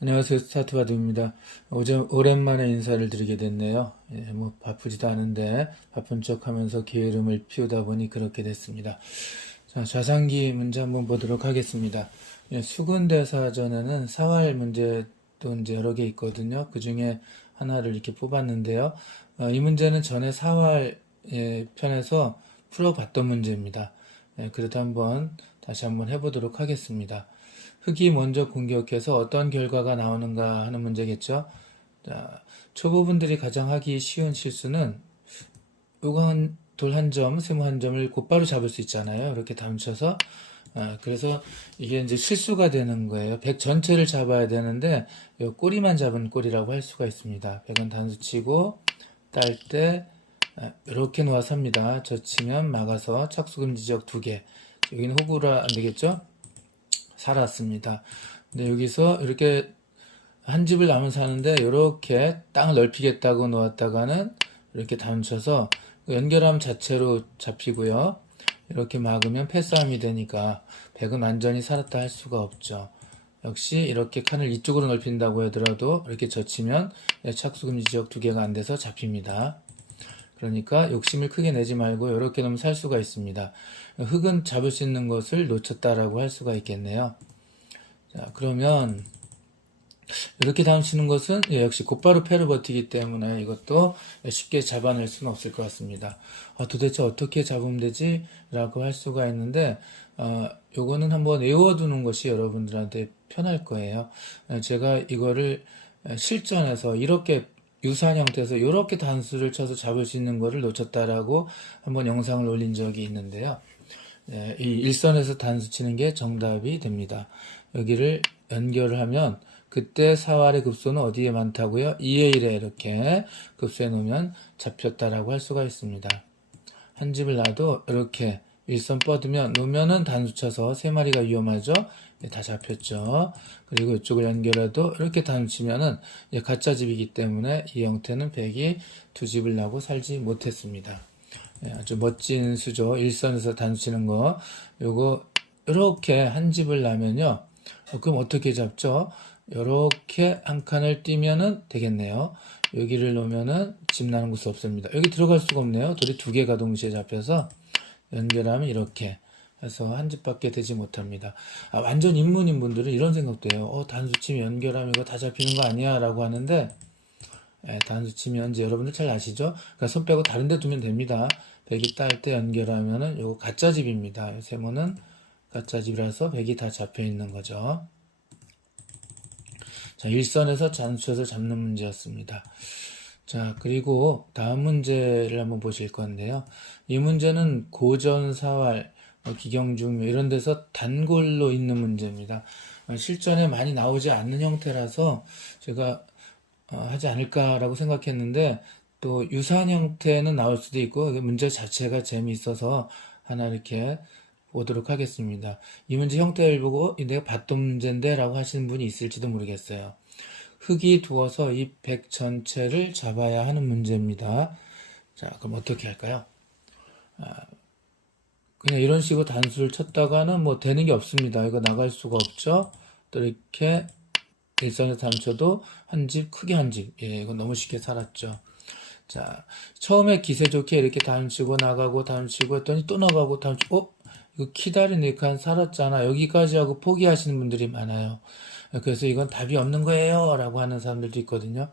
안녕하세요. 스타트바디입니다. 오랜만에 인사를 드리게 됐네요. 바쁘지도 않은데 바쁜 척 하면서 게으름을 피우다 보니 그렇게 됐습니다. 자, 좌상기 문제 한번 보도록 하겠습니다. 수근대사전에는 사활 문제도 이제 여러 개 있거든요. 그 중에 하나를 이렇게 뽑았는데요. 이 문제는 전에 사활 편에서 풀어봤던 문제입니다. 그래도 다시 한번 해보도록 하겠습니다. 흙이 먼저 공격해서 어떤 결과가 나오는가 하는 문제겠죠. 자, 초보분들이 가장 하기 쉬운 실수는 요거 돌 한 점, 세모 한 점을 곧바로 잡을 수 있잖아요. 이렇게 감춰서. 그래서 이게 이제 실수가 되는 거예요. 백 전체를 잡아야 되는데 요 꼬리만 잡은 꼬리라고 할 수가 있습니다. 백은 단수 치고 딸 때 이렇게 놓아서 합니다. 젖히면 막아서 착수금 지적 두 개. 여기는 호구라 안 되겠죠? 살았습니다. 근데 여기서 이렇게 한 집을 나면 사는데 이렇게 땅을 넓히겠다고 놓았다가는 이렇게 단쳐서 연결함 자체로 잡히고요. 이렇게 막으면 패싸움이 되니까 백은 완전히 살았다 할 수가 없죠. 역시 이렇게 칸을 이쪽으로 넓힌다고 하더라도 이렇게 젖히면 착수금 지적 두 개가 안 돼서 잡힙니다. 그러니까 욕심을 크게 내지 말고 이렇게 놓으면 살 수가 있습니다. 흙은 잡을 수 있는 것을 놓쳤다라고 할 수가 있겠네요. 자, 그러면 이렇게 다음 치는 것은 역시 곧바로 패를 버티기 때문에 이것도 쉽게 잡아낼 수는 없을 것 같습니다. 도대체 어떻게 잡으면 되지? 라고 할 수가 있는데 요거는 한번 외워두는 것이 여러분들한테 편할 거예요. 제가 이거를 실전에서 이렇게 유사한 형태에서 이렇게 단수를 쳐서 잡을 수 있는 거를 놓쳤다라고 한번 영상을 올린 적이 있는데요. 이 일선에서 단수 치는 게 정답이 됩니다. 여기를 연결을 하면 그때 사활의 급소는 어디에 많다고요? 2의 1에 이렇게 급소해 놓으면 잡혔다라고 할 수가 있습니다. 한 집을 놔도 이렇게 일선 뻗으면 놓으면은 단수 쳐서 세 마리가 위험하죠. 다 잡혔죠. 그리고 이쪽을 연결해도 이렇게 단수 치면은 가짜 집이기 때문에 이 형태는 백이 두 집을 나고 살지 못했습니다. 아주 멋진 수죠. 일선에서 단수 치는 거. 요거 이렇게 한 집을 나면요. 그럼 어떻게 잡죠? 이렇게 한 칸을 띄면은 되겠네요. 여기를 놓으면은 집 나는 곳이 없습니다. 여기 들어갈 수가 없네요. 돌이 두 개가 동시에 잡혀서 연결하면 이렇게 해서 한 집밖에 되지 못합니다. 완전 입문인 분들은 이런 생각도 해요. 단수 치면 연결하면 이거 다 잡히는 거 아니야? 라고 하는데 단수 치면 이제 여러분들 잘 아시죠? 그러니까 손 빼고 다른 데 두면 됩니다. 백이 딸 때 연결하면은 요거 가짜 집입니다. 세모는 가짜 집이라서 백이 다 잡혀 있는 거죠. 자, 일선에서 단수쳐서 잡는 문제였습니다. 자, 그리고 다음 문제를 한번 보실 건데요. 이 문제는 고전, 사활, 기경중묘 이런 데서 단골로 있는 문제입니다. 실전에 많이 나오지 않는 형태라서 제가 하지 않을까라고 생각했는데 또 유사한 형태는 나올 수도 있고 문제 자체가 재미있어서 하나 이렇게 보도록 하겠습니다. 이 문제 형태를 보고 내가 봤던 문제인데 라고 하시는 분이 있을지도 모르겠어요. 흙이 두어서 이 백 전체를 잡아야 하는 문제입니다. 자, 그럼 어떻게 할까요? 그냥 이런 식으로 단수를 쳤다가는 뭐 되는 게 없습니다. 이거 나갈 수가 없죠? 또 이렇게 일선에서 단쳐도 한 집, 크게 한 집. 이거 너무 쉽게 살았죠. 자, 처음에 기세 좋게 이렇게 단치고 나가고 단치고 했더니 또 나가고 단치고, 이거 키다리 네칸 살았잖아. 여기까지 하고 포기하시는 분들이 많아요. 그래서 이건 답이 없는 거예요. 라고 하는 사람들도 있거든요.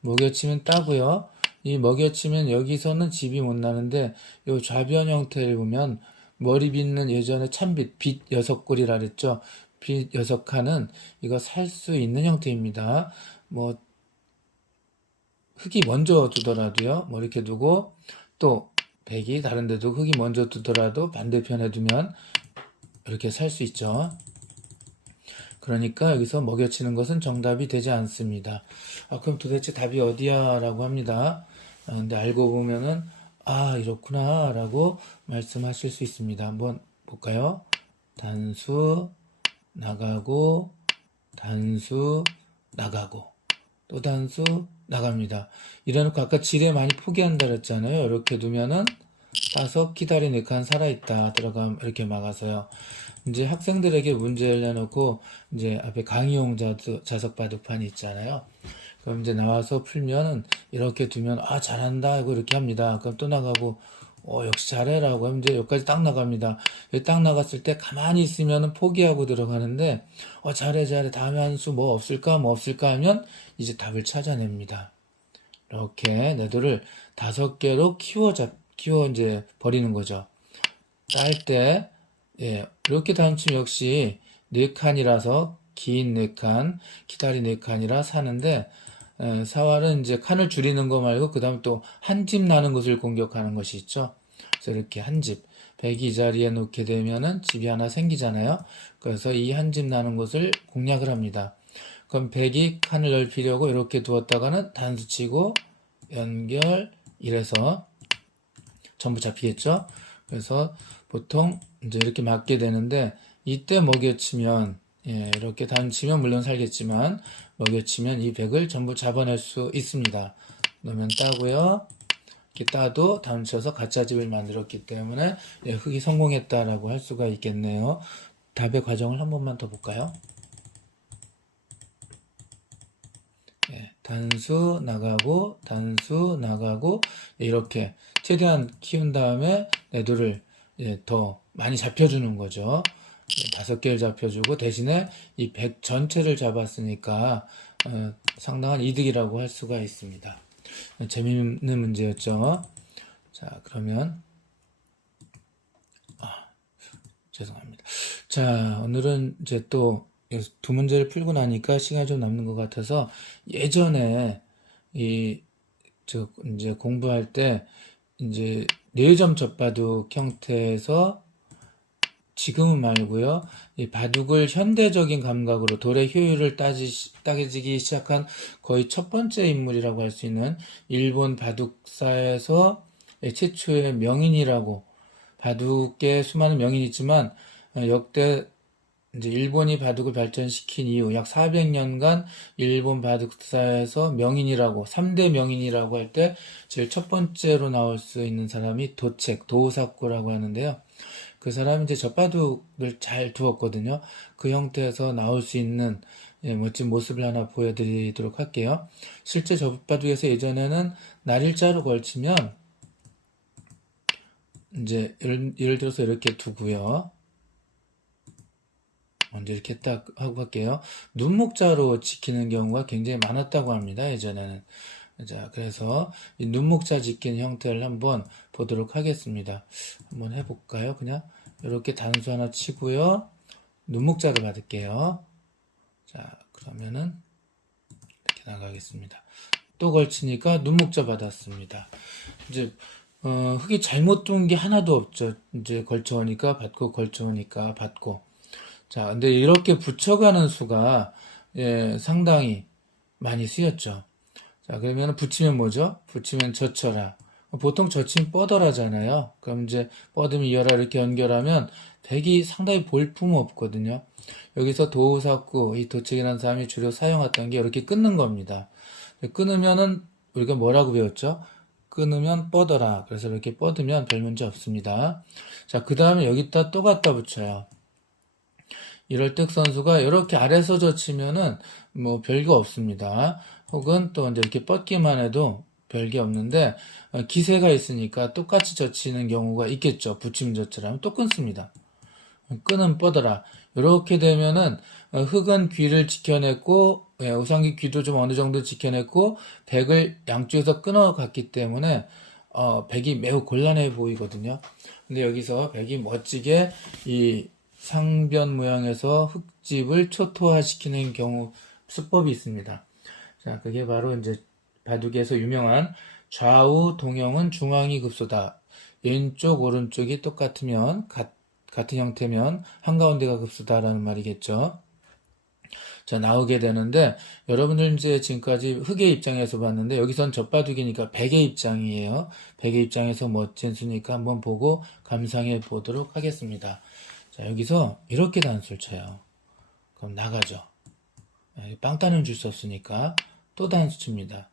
먹여치면 따고요. 이 먹여치면 여기서는 집이 못 나는데, 요 좌변 형태를 보면, 머리 빗는 예전에 참빗, 빗 여섯 꼴이라 그랬죠. 빗 여섯 칸은 이거 살 수 있는 형태입니다. 뭐, 흙이 먼저 두더라도요. 뭐 이렇게 두고, 또, 백이 다른 데도 흙이 먼저 두더라도 반대편에 두면 이렇게 살 수 있죠. 그러니까 여기서 먹여치는 것은 정답이 되지 않습니다. 그럼 도대체 답이 어디야? 라고 합니다. 근데 알고 보면은, 이렇구나. 라고 말씀하실 수 있습니다. 한번 볼까요? 단수, 나가고, 단수, 나가고, 또 단수, 나갑니다. 이래놓고 아까 지뢰 많이 포기한다 그랬잖아요. 이렇게 두면은, 따서 기다리 4칸 살아있다. 들어가면 이렇게 막아서요. 이제 학생들에게 문제를 내놓고 이제 앞에 강의용 자석 바둑판이 있잖아요. 그럼 이제 나와서 풀면은 이렇게 두면 아 잘한다 하고 이렇게 합니다. 그럼 또 나가고 역시 잘해라고 하면 이제 여기까지 딱 나갑니다. 여기 딱 나갔을 때 가만히 있으면은 포기하고 들어가는데 잘해 다음에 한 수 뭐 없을까 하면 이제 답을 찾아냅니다. 이렇게 내도를 5개로 키워 이제 버리는 거죠. 딸 때 이렇게 단춤 역시 4칸이라서 긴 4칸, 기다리 4칸이라 사는데 사활은 이제 칸을 줄이는 거 말고 그 다음 또 한 집 나는 것을 공격하는 것이 있죠. 그래서 이렇게 한 집, 100이 이 자리에 놓게 되면은 집이 하나 생기잖아요. 그래서 이 한 집 나는 것을 공략을 합니다. 그럼 100이 칸을 넓히려고 이렇게 두었다가는 단수 치고 연결 이래서 전부 잡히겠죠. 그래서 보통 이제 이렇게 맞게 되는데 이때 먹여치면 이렇게 단치면 물론 살겠지만 먹여치면 이 100을 전부 잡아낼 수 있습니다. 넣으면 따고요. 이렇게 따도 단쳐서 가짜 집을 만들었기 때문에 흑이 성공했다라고 할 수가 있겠네요. 답의 과정을 한 번만 더 볼까요? 단수 나가고 이렇게 최대한 키운 다음에 내도를 더 많이 잡혀주는 거죠. 5개를 잡혀주고 대신에 이 100 전체를 잡았으니까 상당한 이득이라고 할 수가 있습니다. 재미있는 문제였죠. 자, 그러면 죄송합니다. 자, 오늘은 이제 또 두 문제를 풀고 나니까 시간이 좀 남는 것 같아서 예전에 이제 공부할 때 이제 4점 젖바둑 형태에서 지금은 말고요. 이 바둑을 현대적인 감각으로 돌의 효율을 따지기 시작한 거의 첫 번째 인물이라고 할 수 있는 일본 바둑사에서 최초의 명인이라고 바둑계 수많은 명인이 있지만 역대 이제 일본이 바둑을 발전시킨 이후 약 400년간 일본 바둑사에서 명인이라고 3대 명인이라고 할 때 제일 첫 번째로 나올 수 있는 사람이 도사쿠라고 하는데요. 그 사람이 이제 젖바둑을 잘 두었거든요. 그 형태에서 나올 수 있는 멋진 모습을 하나 보여드리도록 할게요. 실제 젖바둑에서 예전에는 날일자로 걸치면 이제 예를 들어서 이렇게 두고요. 먼저 이렇게 딱 하고 갈게요. 눈목자로 지키는 경우가 굉장히 많았다고 합니다. 예전에는. 자, 그래서 이 눈목자 지키는 형태를 한번 보도록 하겠습니다. 한번 해볼까요? 그냥 이렇게 단수 하나 치고요. 눈목자를 받을게요. 자, 그러면은 이렇게 나가겠습니다. 또 걸치니까 눈목자 받았습니다. 이제 흙이 잘못 둔 게 하나도 없죠. 이제 걸쳐오니까 받고 걸쳐오니까 받고. 자, 근데 이렇게 붙여가는 수가 상당히 많이 쓰였죠. 자, 그러면 붙이면 뭐죠? 붙이면 젖혀라. 보통 젖히면 뻗어라잖아요. 그럼 이제 뻗으면 이어라 이렇게 연결하면 백이 상당히 볼품 없거든요. 여기서 도우사쿠, 이 도책이라는 사람이 주로 사용했던 게 이렇게 끊는 겁니다. 끊으면은 우리가 뭐라고 배웠죠? 끊으면 뻗어라. 그래서 이렇게 뻗으면 별 문제 없습니다. 자, 그 다음에 여기다 또 갖다 붙여요. 이럴 때 선수가 이렇게 아래서 젖히면은 뭐 별거 없습니다. 혹은 또 이제 이렇게 뻗기만 해도 별게 없는데 기세가 있으니까 똑같이 젖히는 경우가 있겠죠. 붙이면 젖히라면 또 끊습니다. 끈은 뻗어라. 이렇게 되면은 흙은 귀를 지켜냈고 우상기 귀도 좀 어느 정도 지켜냈고 백을 양쪽에서 끊어갔기 때문에 백이 매우 곤란해 보이거든요. 근데 여기서 백이 멋지게 이 상변 모양에서 흙집을 초토화시키는 경우 수법이 있습니다. 자, 그게 바로 이제 바둑에서 유명한 좌우 동형은 중앙이 급소다. 왼쪽 오른쪽이 똑같으면 같은 형태면 한가운데가 급소다라는 말이겠죠. 자, 나오게 되는데 여러분들 이제 지금까지 흑의 입장에서 봤는데 여기선 젖바둑이니까 백의 입장이에요. 백의 입장에서 멋진 수니까 한번 보고 감상해 보도록 하겠습니다. 자, 여기서 이렇게 단수를 쳐요. 그럼 나가죠. 빵따는 줄 수 없으니까 또 단수 칩니다.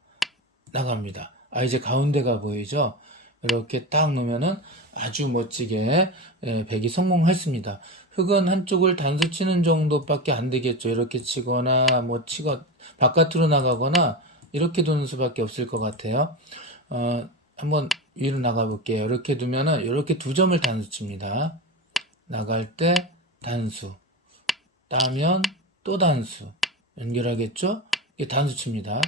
나갑니다. 이제 가운데가 보이죠? 이렇게 딱 놓으면은 아주 멋지게 백이 성공했습니다. 흙은 한쪽을 단수 치는 정도밖에 안 되겠죠. 이렇게 치거나 바깥으로 나가거나 이렇게 두는 수밖에 없을 것 같아요. 한번 위로 나가 볼게요. 이렇게 두면은 이렇게 두 점을 단수 칩니다. 나갈 때 단수, 따면 또 단수, 연결하겠죠? 이게 단수 칩니다.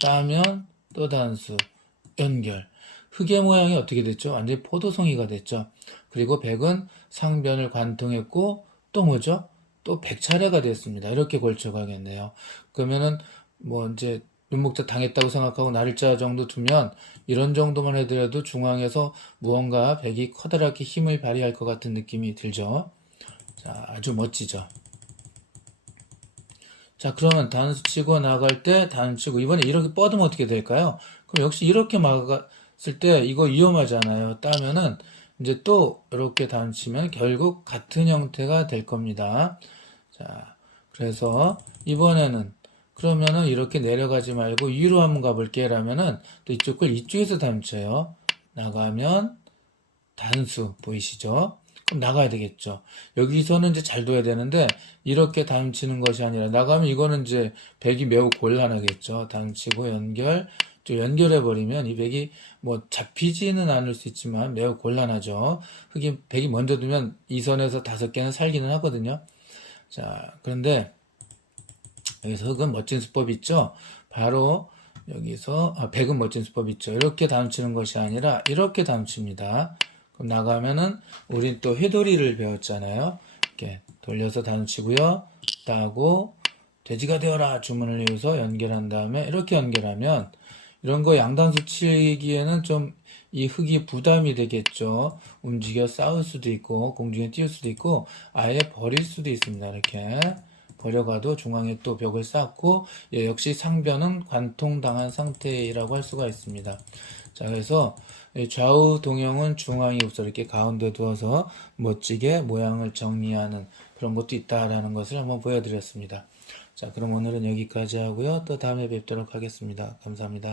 따면 또 단수, 연결. 흙의 모양이 어떻게 됐죠? 완전히 포도송이가 됐죠. 그리고 백은 상변을 관통했고 또 뭐죠? 또 100차례가 됐습니다. 이렇게 걸쳐가겠네요. 그러면은 이제 눈목자 당했다고 생각하고 날짜 정도 두면 이런 정도만 해더라도 중앙에서 무언가 백이 커다랗게 힘을 발휘할 것 같은 느낌이 들죠. 자, 아주 멋지죠. 자, 그러면 단수 치고 나갈 때 단수 치고 이번에 이렇게 뻗으면 어떻게 될까요? 그럼 역시 이렇게 막았을 때 이거 위험하잖아요. 따면은 이제 또 이렇게 단수 치면 결국 같은 형태가 될 겁니다. 자, 그래서 이번에는 그러면은 이렇게 내려가지 말고 위로 한번 가볼게 라면은 또 이쪽을 이쪽에서 단쳐요. 나가면 단수 보이시죠? 그럼 나가야 되겠죠. 여기서는 이제 잘 둬야 되는데 이렇게 단치는 것이 아니라 나가면 이거는 이제 백이 매우 곤란하겠죠. 단치고 연결, 또 연결해 버리면 이 백이 잡히지는 않을 수 있지만 매우 곤란하죠. 흑이 백이 먼저 두면 이 선에서 5개는 살기는 하거든요. 자, 그런데 여기서 흑은 멋진 수법이 있죠. 바로 여기서 백은 멋진 수법이 있죠. 이렇게 단치는 것이 아니라 이렇게 단칩니다. 그럼 나가면은 우린 또 회돌이를 배웠잖아요. 이렇게 돌려서 단치고요. 따고 돼지가 되어라 주문을 이어서 연결한 다음에 이렇게 연결하면 이런 거 양단수 치기에는 좀 이 흙이 부담이 되겠죠. 움직여 싸울 수도 있고 공중에 띄울 수도 있고 아예 버릴 수도 있습니다. 이렇게 버려가도 중앙에 또 벽을 쌓고 역시 상변은 관통당한 상태라고 할 수가 있습니다. 자, 그래서 좌우 동형은 중앙이 우선 이렇게 가운데 두어서 멋지게 모양을 정리하는 그런 것도 있다라는 것을 한번 보여드렸습니다. 자, 그럼 오늘은 여기까지 하고요. 또 다음에 뵙도록 하겠습니다. 감사합니다.